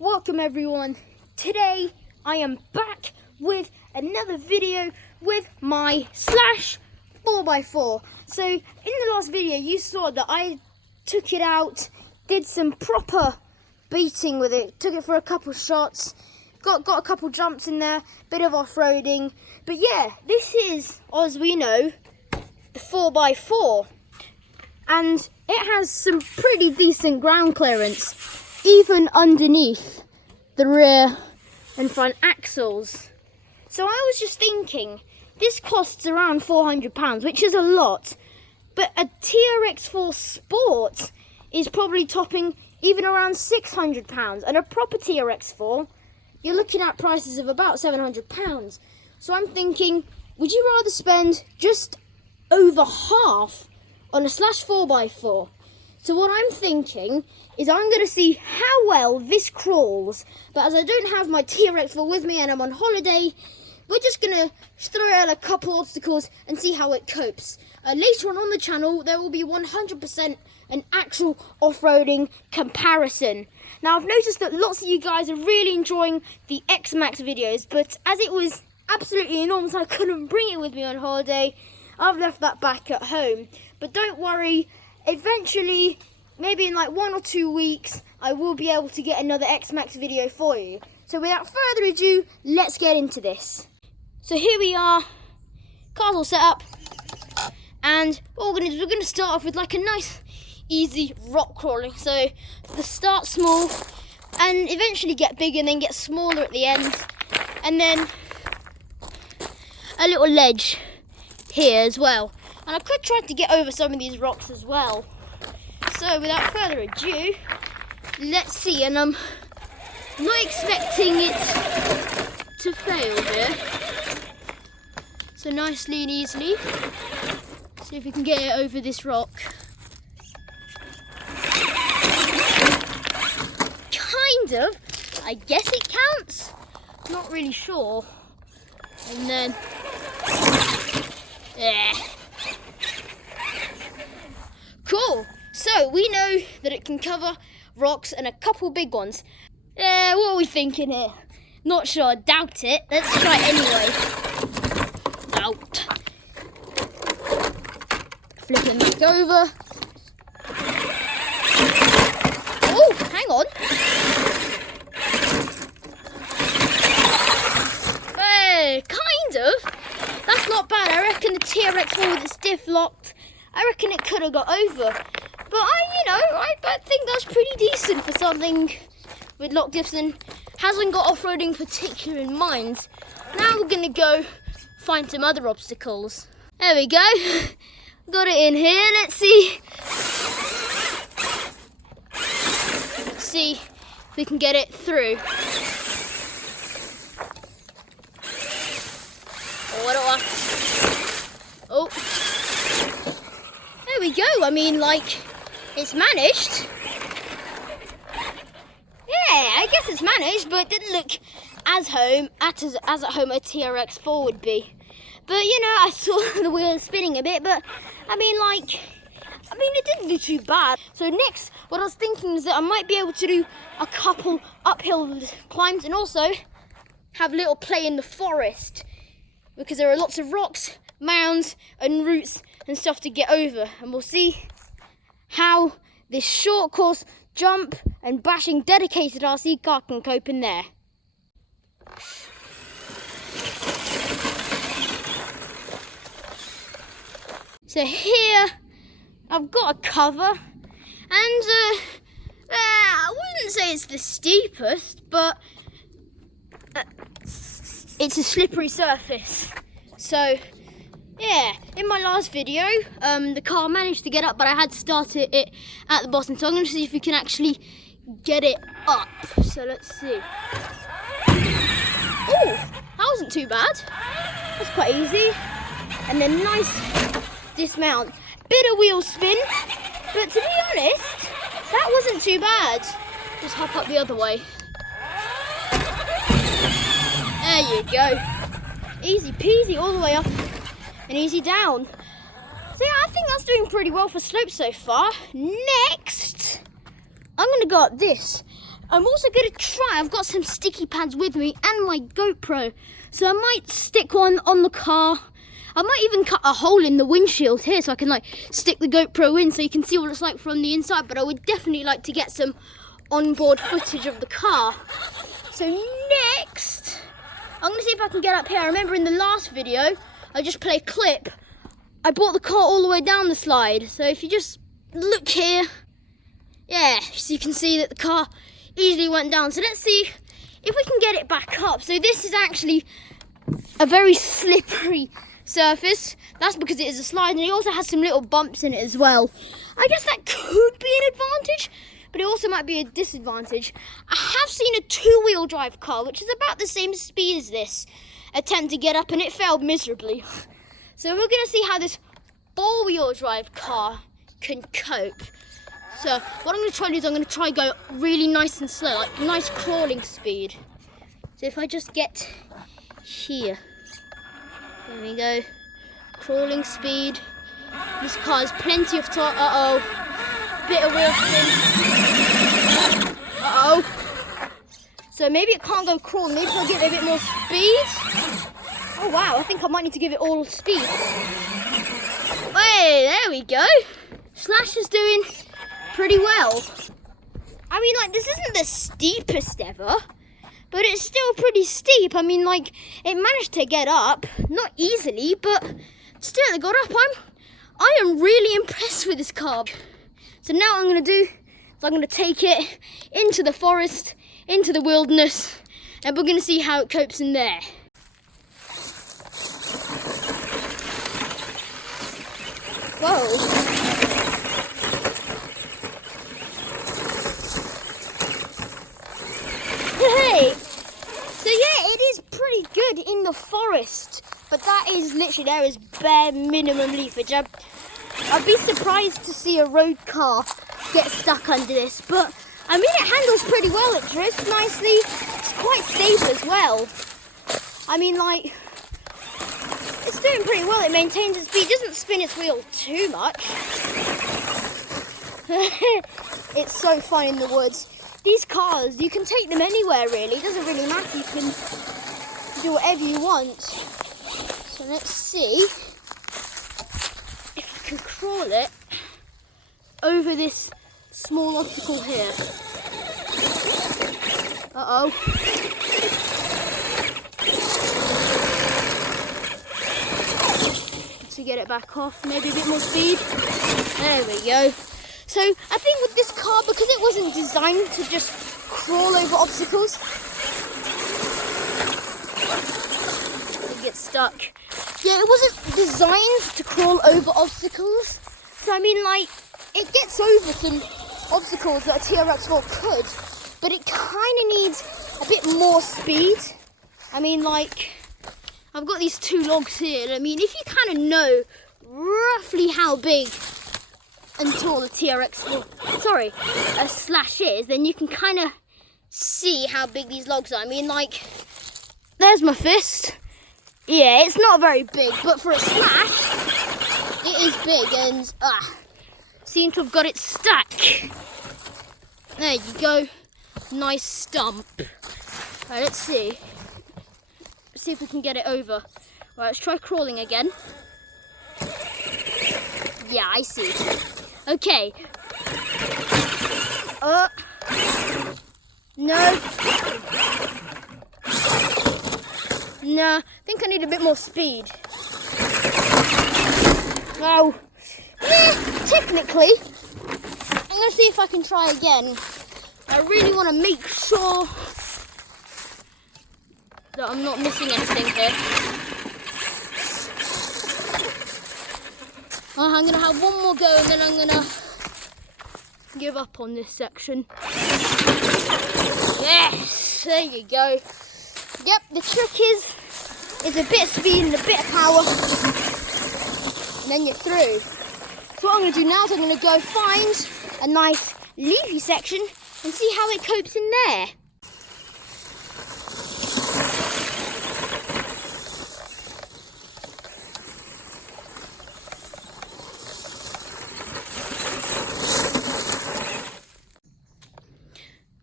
Welcome everyone. Today I am back with another video with my Slash 4x4. So in the last video you saw that I took it out, did some proper beating with it, took it for a couple shots, got a couple jumps in there, bit of off-roading. But yeah, this is, as we know, the 4x4, and it has some pretty decent ground clearance, even underneath the rear and front axles. So I was just thinking, this costs around £400, which is a lot, but a TRX4 Sport is probably topping even around £600, and a proper TRX4, you're looking at prices of about £700. So I'm thinking, would you rather spend just over half on a Slash 4x4? So what I'm thinking is I'm going to see how well this crawls, but as I don't have my TRX4 with me and I'm on holiday, we're just going to throw out a couple obstacles and see how it copes. Later on the channel, there will be 100% an actual off-roading comparison. Now, I've noticed that lots of you guys are really enjoying the X-Max videos, but as it was absolutely enormous, I couldn't bring it with me on holiday. I've left that back at home. But don't worry, eventually, maybe in like 1 or 2 weeks, I will be able to get another X-Max video for you. So without further ado, let's get into this. So here we are, car's all set up, and what we're going to start off with like a nice, easy rock crawling. So the start small, and eventually get bigger, and then get smaller at the end, and then a little ledge here as well. And I could try to get over some of these rocks as well. So without further ado, let's see. And I'm not expecting it to fail here. So nicely and easily, see if we can get it over this rock. Kind of, I guess it counts. Not really sure. And then, yeah. Cool. So we know that it can cover rocks and a couple big ones. What are we thinking here? Not sure. Doubt it. Let's try it anyway. Out. Flipping back over. Oh, hang on. Hey, kind of. That's not bad. I reckon the TRX4 with its diff locked, I reckon it could have got over. But I think that's pretty decent for something with lock diffs and hasn't got off-roading particular in mind. Now we're going to go find some other obstacles. There we go. Got it in here. Let's see if we can get it through. Oh, there we go. I mean, like, it's managed. Yeah, I guess it's managed, but it didn't look as at home a TRX4 would be. But I saw the wheels spinning a bit, but I mean it didn't do too bad. So next, what I was thinking is that I might be able to do a couple uphill climbs and also have a little play in the forest, because there are lots of rocks, mounds and roots and stuff to get over, and we'll see how this short course jump and bashing dedicated RC car can cope in there. So here I've got a cover, and I wouldn't say it's the steepest, but it's a slippery surface. So yeah, in my last video, the car managed to get up, but I had to start it at the bottom. So I'm going to see if we can actually get it up. So let's see. Oh, that wasn't too bad. That's quite easy. And then nice dismount. Bit of wheel spin, but to be honest, that wasn't too bad. Just hop up the other way. There you go. Easy peasy all the way up and easy down. So yeah, I think that's doing pretty well for slopes so far. Next, I'm going to go up this. I'm also going to try, I've got some sticky pads with me and my GoPro. So I might stick one on the car. I might even cut a hole in the windshield here so I can like stick the GoPro in so you can see what it's like from the inside. But I would definitely like to get some onboard footage of the car. So next, I'm going to see if I can get up here. I remember in the last video, I just played a clip. I brought the car all the way down the slide. So if you just look here, yeah, so you can see that the car easily went down. So let's see if we can get it back up. So this is actually a very slippery surface. That's because it is a slide, and it also has some little bumps in it as well. I guess that could be an advantage, but it also might be a disadvantage. I have seen a two-wheel drive car, which is about the same speed as this, attempt to get up, and it failed miserably. So we're going to see how this four-wheel drive car can cope. So what I'm going to try to do is I'm going to try go really nice and slow, like nice crawling speed. So if I just get here, there we go, crawling speed. This car has plenty of torque. Bit of wheel spin. So maybe it can't go crawl. Maybe if I give it a bit more speed. Oh wow, I think I might need to give it all speed. Hey, there we go. Slash is doing pretty well. I mean, like, this isn't the steepest ever, but it's still pretty steep. I mean, like, it managed to get up, not easily, but still it got up. I am really impressed with this car. So now what I'm going to do is I'm going to take it into the forest, into the wilderness, and we're going to see how it copes in there. Whoa. Hey, so yeah, it is pretty good in the forest, but that is literally, there is bare minimum leafage. I'd be surprised to see a road car get stuck under this, but I mean, it handles pretty well, it drifts nicely, it's quite safe as well. I mean, like, it's doing pretty well, it maintains its speed, doesn't spin its wheel too much. It's so fun in the woods. These cars, you can take them anywhere really, it doesn't really matter, you can do whatever you want. So let's see if I can crawl it over this small obstacle here. To get it back off, maybe a bit more speed. There we go. So I think with this car, because it wasn't designed to just crawl over obstacles, it gets stuck. Yeah, it wasn't designed to crawl over obstacles. So I mean, like, it gets over some obstacles that a TRX4 could, but it kind of needs a bit more speed. I mean, like, I've got these two logs here, and I mean, if you kind of know roughly how big and tall a Slash is, then you can kind of see how big these logs are. I mean, like, there's my fist. Yeah, it's not very big, but for a Slash, it is big, and seem to have got it stuck. There you go. Nice stump. Right, let's see. Let's see if we can get it over. Right, let's try crawling again. Yeah, I see. Okay. No. Nah, I think I need a bit more speed. Oh. Yeah, technically, I'm going to see if I can try again. I really want to make sure that I'm not missing anything here. I'm going to have one more go and then I'm going to give up on this section. Yes, there you go. Yep, the trick is a bit of speed and a bit of power, and then you're through. So what I'm going to do now is I'm going to go find a nice leafy section and see how it copes in there.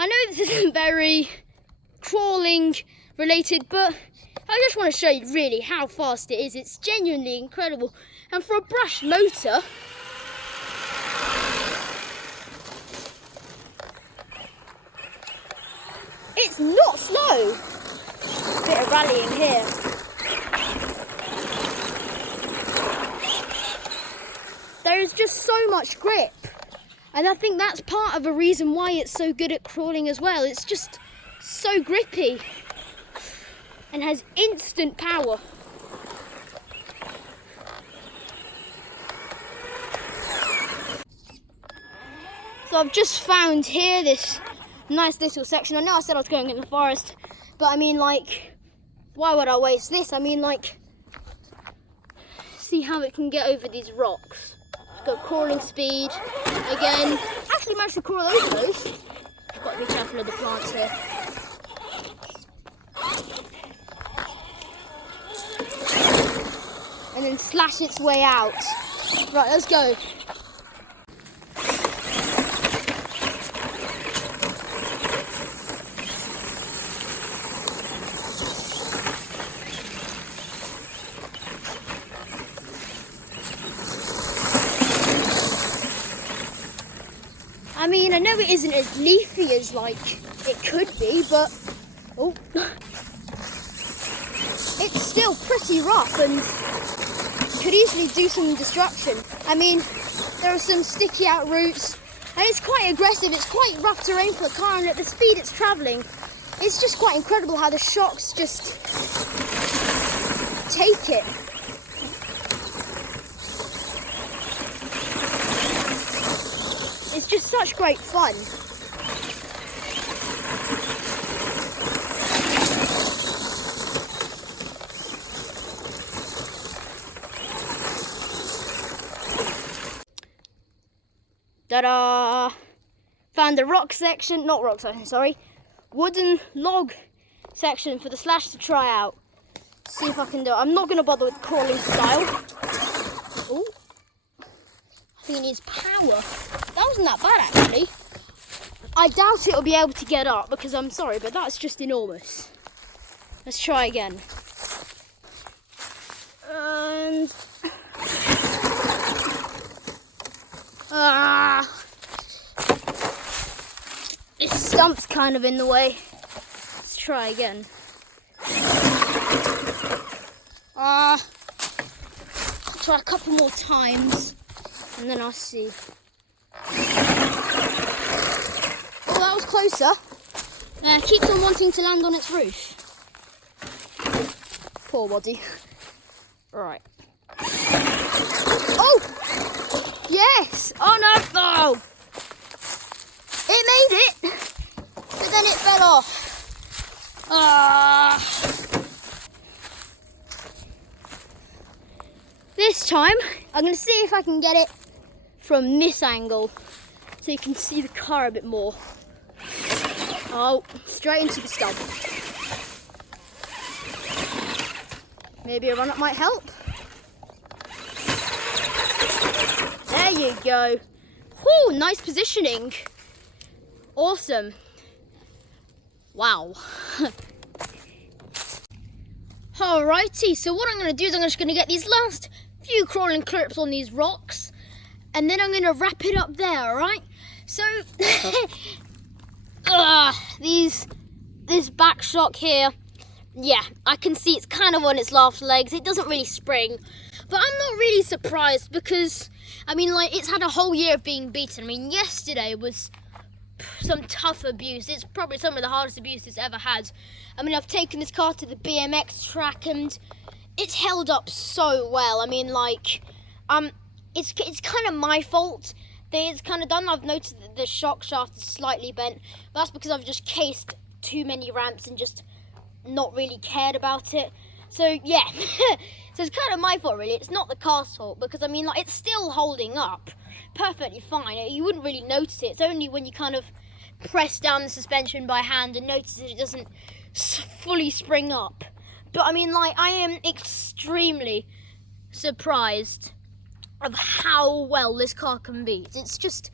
I know this isn't very crawling related, but I just want to show you really how fast it is. It's genuinely incredible. And for a brushed motor, it's not slow. Bit of rallying here. There is just so much grip. And I think that's part of the reason why it's so good at crawling as well. It's just so grippy and has instant power. So I've just found here this nice little section. I know I said I was going in the forest, but I mean, like, why would I waste this? I mean, like, see how it can get over these rocks. It's got crawling speed. Again, actually managed to crawl over those. Got to be careful of the plants here. And then slash its way out. Right, let's go. I mean, I know it isn't as leafy as like it could be, but oh, it's still pretty rough and could easily do some destruction. I mean, there are some sticky out roots and it's quite aggressive. It's quite rough terrain for a car, and at the speed it's travelling, it's just quite incredible how the shocks just take it. It's just such great fun. Ta-da! Found the rock section, not rock section, sorry, wooden log section for the Slash to try out. See if I can do it. I'm not going to bother with crawling style. Oh, I think it needs power. That wasn't that bad actually. I doubt it'll be able to get up because I'm sorry, but that's just enormous. Let's try again. And this stump's kind of in the way. Let's try again. I'll try a couple more times and then I'll see. Well, that was closer. Keeps on wanting to land on its roof. Poor body. Right. Oh! Yes! Oh no! Oh! It made it! But then it fell off. This time, I'm going to see if I can get it from this angle so you can see the car a bit more. Oh, straight into the stump. Maybe a run up might help. There you go. Whoo, nice positioning. Awesome. Wow. Alrighty, so what I'm going to do is I'm just going to get these last few crawling clips on these rocks, and then I'm going to wrap it up there, alright? So, this back shock here, yeah, I can see it's kind of on its last legs. It doesn't really spring, but I'm not really surprised because, I mean, like, it's had a whole year of being beaten. I mean, yesterday was some tough abuse. It's probably some of the hardest abuse it's ever had. I mean, I've taken this car to the BMX track and it's held up so well. I mean, like, it's kind of my fault that it's kind of done. I've noticed that the shock shaft is slightly bent, but that's because I've just cased too many ramps and just not really cared about it. So yeah, so it's kind of my fault really. It's not the car's fault because I mean, like, it's still holding up perfectly fine. You wouldn't really notice it. It's only when you kind of press down the suspension by hand and notice that it doesn't fully spring up. But I mean, like, I am extremely surprised of how well this car can beat. It's just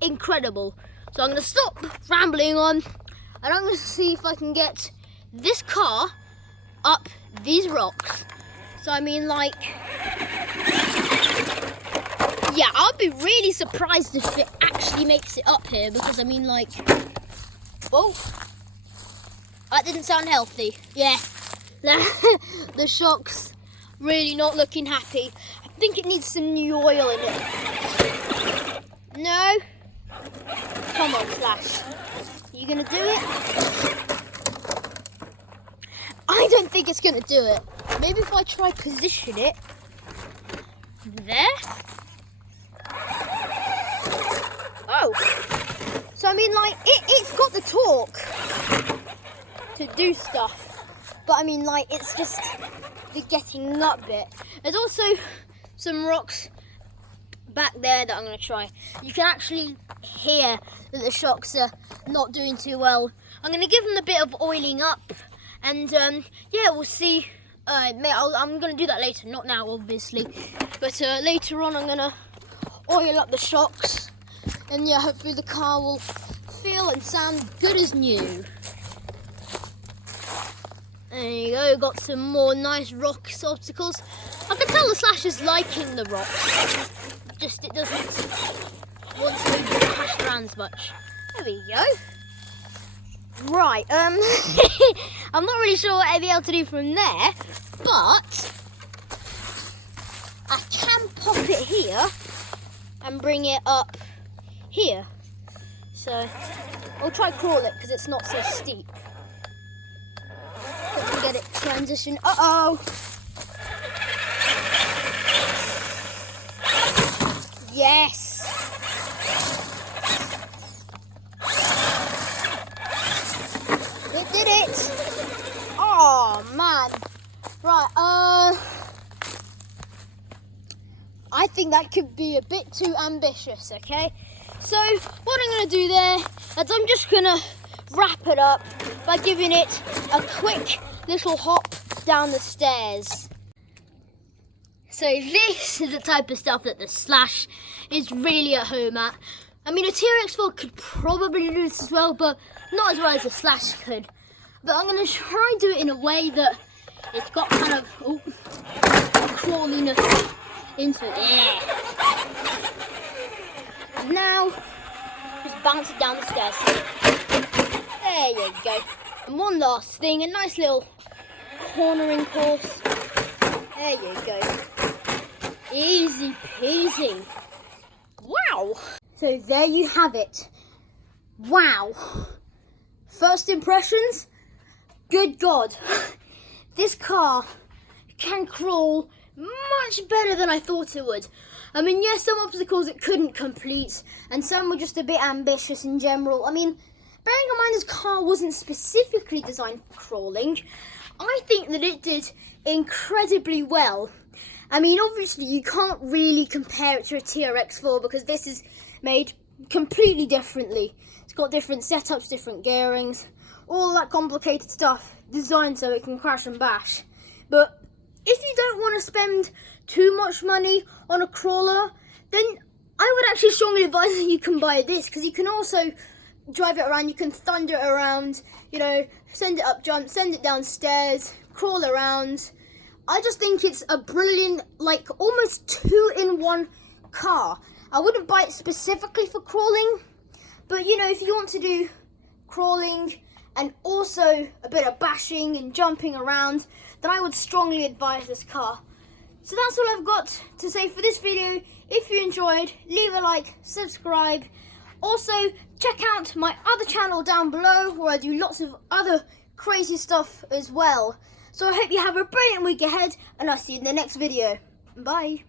incredible. So I'm going to stop rambling on, and I'm going to see if I can get this car up these rocks. So I mean, like, yeah, I'll be really surprised if it actually makes it up here, because I mean, like, oh, that didn't sound healthy. Yeah, the shock's really not looking happy. I think it needs some new oil in it. No? Come on, Slash. You gonna do it? I don't think it's gonna do it. Maybe if I try position it there. Oh. So I mean, like, it's got the torque to do stuff. But I mean, like, it's just the getting up bit. There's also some rocks back there that I'm going to try. You can actually hear that the shocks are not doing too well. I'm going to give them a bit of oiling up, and yeah, we'll see. I'm going to do that later, not now obviously, but later on I'm going to oil up the shocks, and yeah, hopefully the car will feel and sound good as new. There you go, got some more nice rock obstacles. I can tell the Slash is liking the rocks, just it doesn't want to be crashed around as much. There we go. Right, I'm not really sure what I'll be able to do from there, but I can pop it here and bring it up here. So I'll try crawl it because it's not so steep. Get it transition. Uh-oh! Yes! It did it! Oh man! Right, I think that could be a bit too ambitious, okay? So what I'm gonna do there is I'm just gonna wrap it up by giving it a quick little hop down the stairs. So this is the type of stuff that the Slash is really at home at. I mean, a TRX4 could probably do this as well, but not as well as a Slash could. But I'm going to try and do it in a way that it's got kind of crawliness into it. Yeah. And now, just bounce it down the stairs. There you go. And one last thing, a nice little cornering course. There you go. Easy peasy. Wow. So there you have it. Wow. First impressions? Good God. This car can crawl much better than I thought it would. I mean, yes, some obstacles it couldn't complete, and some were just a bit ambitious in general. I mean, bearing in mind this car wasn't specifically designed for crawling, I think that it did incredibly well. I mean, obviously you can't really compare it to a TRX4 because this is made completely differently. It's got different setups, different gearings, all that complicated stuff designed so it can crash and bash. But if you don't want to spend too much money on a crawler, then I would actually strongly advise that you can buy this, because you can also drive it around, you can thunder it around, you know, send it up jump, send it downstairs, crawl around. I just think it's a brilliant, like, almost 2-in-1 car. I wouldn't buy it specifically for crawling, but you know, if you want to do crawling and also a bit of bashing and jumping around, then I would strongly advise this car. So that's all I've got to say for this video. If you enjoyed, leave a like, subscribe. Also, check out my other channel down below where I do lots of other crazy stuff as well. So I hope you have a brilliant week ahead, and I'll see you in the next video. Bye.